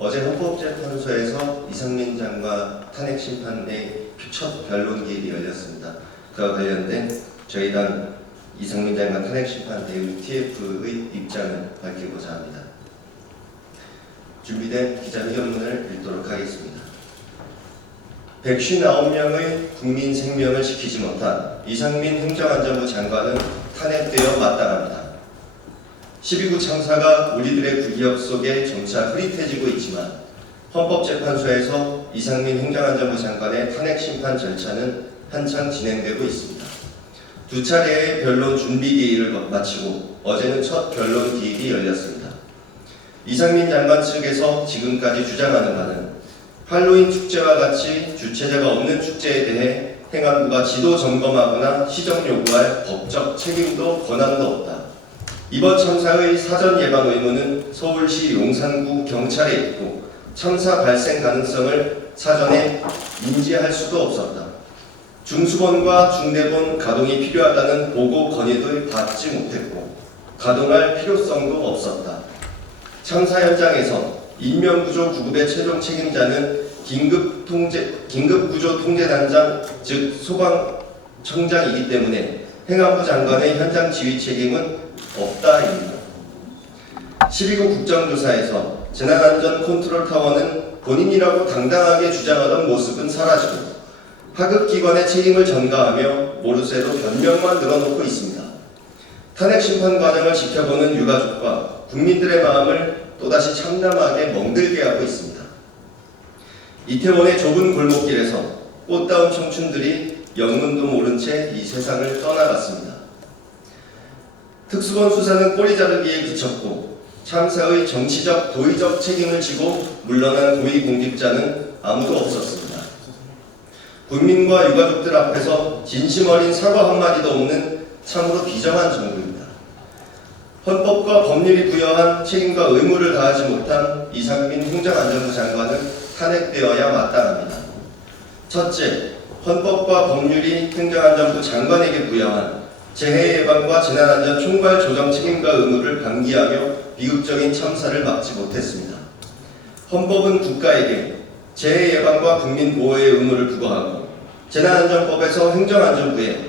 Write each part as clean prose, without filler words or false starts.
어제 헌법재판소에서 이상민 장관 탄핵 심판의 첫 변론 기일이 열렸습니다. 그와 관련된 저희 당 이상민 장관 탄핵 심판 대응 TF의 입장을 밝히고자 합니다. 준비된 기자회견문을 읽도록 하겠습니다. 159명의 국민 생명을 지키지 못한 이상민 행정안전부 장관은 탄핵되어 마땅합니다. 12구 참사가 우리들의 기억 속에 점차 흐릿해지고 있지만 헌법재판소에서 이상민 행정안전부 장관의 탄핵 심판 절차는 한창 진행되고 있습니다. 두 차례의 변론 준비 기일을 마치고 어제는 첫 변론 기일이 열렸습니다. 이상민 장관 측에서 지금까지 주장하는 바는 할로윈 축제와 같이 주최자가 없는 축제에 대해 행안부가 지도 점검하거나 시정 요구할 법적 책임도 권한도 없다. 이번 참사의 사전 예방 의무는 서울시 용산구 경찰에 있고 참사 발생 가능성을 사전에 인지할 수도 없었다. 중수본과 중대본 가동이 필요하다는 보고 건의도 받지 못했고 가동할 필요성도 없었다. 참사 현장에서 인명구조 구급의 최종 책임자는 긴급구조통제단장 즉 소방청장이기 때문에 행안부 장관의 현장 지휘 책임은 없다입니다. 12구 국정조사에서 재난안전 컨트롤타워는 본인이라고 당당하게 주장하던 모습은 사라지고 하급기관의 책임을 전가하며 모르쇠로 변명만 늘어놓고 있습니다. 탄핵 심판 과정을 지켜보는 유가족과 국민들의 마음을 또다시 참담하게 멍들게 하고 있습니다. 이태원의 좁은 골목길에서 꽃다운 청춘들이 영문도 모른 채 이 세상을 떠나갔습니다. 특수본 수사는 꼬리 자르기에 그쳤고 참사의 정치적, 도의적 책임을 지고 물러난 고위공직자는 아무도 없었습니다. 국민과 유가족들 앞에서 진심 어린 사과 한마디도 없는 참으로 비정한 정부입니다. 헌법과 법률이 부여한 책임과 의무를 다하지 못한 이상민 행정안전부 장관은 탄핵되어야 마땅합니다. 첫째, 헌법과 법률이 행정안전부 장관에게 부여한 재해 예방과 재난안전 총괄 조정 책임과 의무를 방기하며 비극적인 참사를 막지 못했습니다. 헌법은 국가에게 재해 예방과 국민 보호의 의무를 부과하고 재난안전법에서 행정안전부에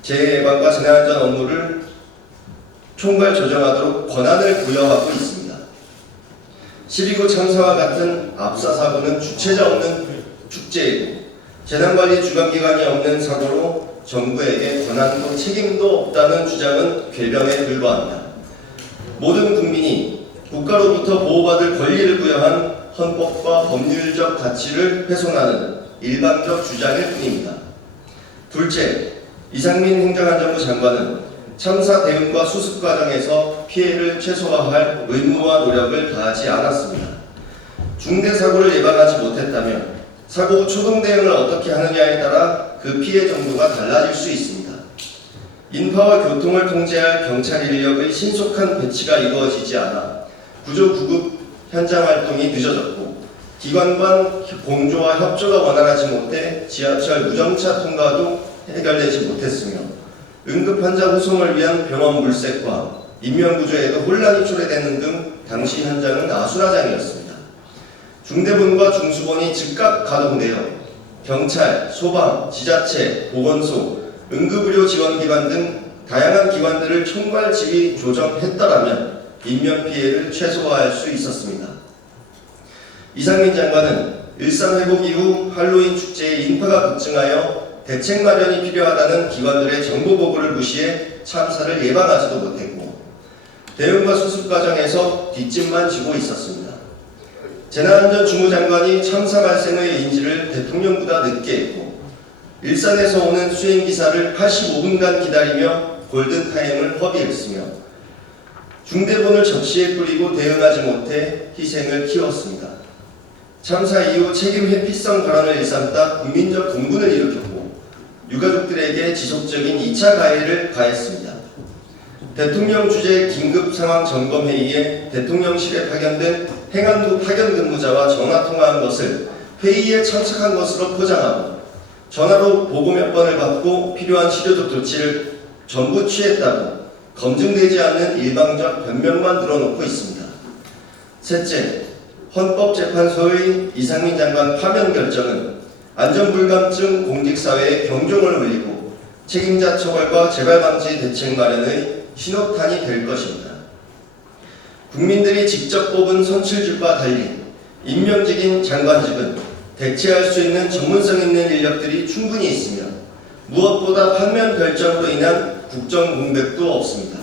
재해 예방과 재난안전 업무를 총괄 조정하도록 권한을 부여하고 있습니다. 12구 참사와 같은 압사 사고는 주체자 없는 축제이고 재난관리 주관기관이 없는 사고로 정부에게 권한도 책임도 없다는 주장은 궤변에 불과합니다. 모든 국민이 국가로부터 보호받을 권리를 부여한 헌법과 법률적 가치를 훼손하는 일반적 주장일 뿐입니다. 둘째, 이상민 행정안전부 장관은 참사 대응과 수습 과정에서 피해를 최소화할 의무와 노력을 다하지 않았습니다. 중대 사고를 예방하지 못했다면 사고 후 초동 대응을 어떻게 하느냐에 따라 그 피해 정도가 달라질 수 있습니다. 인파와 교통을 통제할 경찰 인력의 신속한 배치가 이루어지지 않아 구조 구급 현장 활동이 늦어졌고 기관 간 공조와 협조가 원활하지 못해 지하철 무정차 통과도 해결되지 못했으며 응급 환자 후송을 위한 병원 물색과 인명구조에도 혼란이 초래되는 등 당시 현장은 아수라장이었습니다. 중대본과 중수본이 즉각 가동되어 경찰, 소방, 지자체, 보건소, 응급의료 지원기관 등 다양한 기관들을 총괄 지휘 조정했더라면 인명피해를 최소화할 수 있었습니다. 이상민 장관은 일상회복 이후 할로윈 축제의 인파가 급증하여 대책 마련이 필요하다는 기관들의 정보 보고를 무시해 참사를 예방하지도 못했고 대응과 수습 과정에서 뒷짐만 지고 있었습니다. 재난안전 주무장관이 참사 발생의 인지를 대통령보다 늦게 했고 일산에서 오는 수행기사를 85분간 기다리며 골든타임을 허비했으며 중대본을 접시에 뿌리고 대응하지 못해 희생을 키웠습니다. 참사 이후 책임 회피성 발언을 일삼다 국민적 공분을 일으켰고 유가족들에게 지속적인 2차 가해를 가했습니다. 대통령 주재 긴급상황점검회의에 대통령실에 파견된 행안부 파견 근무자와 전화통화한 것을 회의에 참석한 것으로 포장하고 전화로 보고 몇 번을 받고 필요한 치료적 조치를 전부 취했다고 검증되지 않는 일방적 변명만 늘어놓고 있습니다. 셋째, 헌법재판소의 이상민 장관 파면 결정은 안전불감증 공직사회의 경종을 울리고 책임자 처벌과 재발방지 대책 마련의 신호탄이 될 것입니다. 국민들이 직접 뽑은 선출직과 달리 임명직인 장관직은 대체할 수 있는 전문성 있는 인력들이 충분히 있으며 무엇보다 파면 결정으로 인한 국정 공백도 없습니다.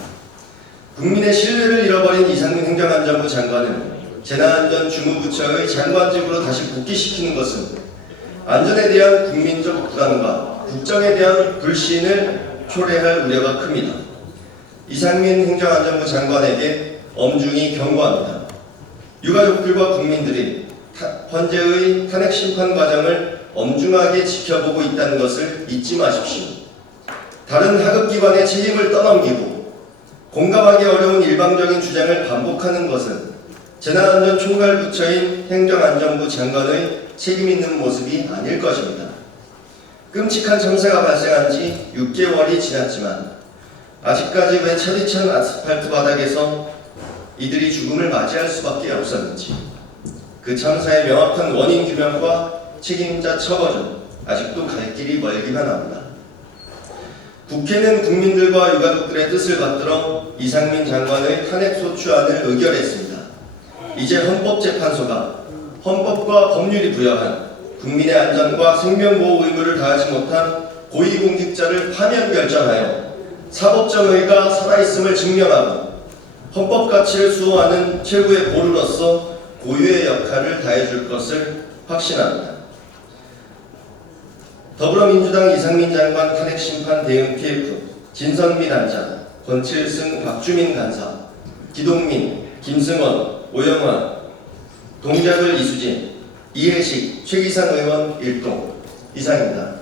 국민의 신뢰를 잃어버린 이상민 행정안전부 장관을 재난안전주무부처의 장관직으로 다시 복귀시키는 것은 안전에 대한 국민적 불안과 국정에 대한 불신을 초래할 우려가 큽니다. 이상민 행정안전부 장관에게 엄중히 경고합니다. 유가족들과 국민들이 헌재의 탄핵 심판 과정을 엄중하게 지켜보고 있다는 것을 잊지 마십시오. 다른 하급기관의 책임을 떠넘기고 공감하기 어려운 일방적인 주장을 반복하는 것은 재난안전총괄부처인 행정안전부 장관의 책임 있는 모습이 아닐 것입니다. 끔찍한 참사가 발생한 지 6개월이 지났지만 아직까지 왜 차디찬 아스팔트 바닥에서 이들이 죽음을 맞이할 수밖에 없었는지, 그 참사의 명확한 원인 규명과 책임자 처벌은 아직도 갈 길이 멀기만 합니다. 국회는 국민들과 유가족들의 뜻을 받들어 이상민 장관의 탄핵 소추안을 의결했습니다. 이제 헌법재판소가 헌법과 법률이 부여한 국민의 안전과 생명보호 의무를 다하지 못한 고위공직자를 파면 결정하여 사법정의가 살아있음을 증명하고 헌법 가치를 수호하는 최고의 보루로서 고유의 역할을 다해줄 것을 확신합니다. 더불어민주당 이상민 장관 탄핵심판 대응 TF, 진선미 단장, 권칠승 박주민 간사, 기동민, 김승원, 오영환, 동작을 이수진, 이해식, 최기상 의원 일동 이상입니다.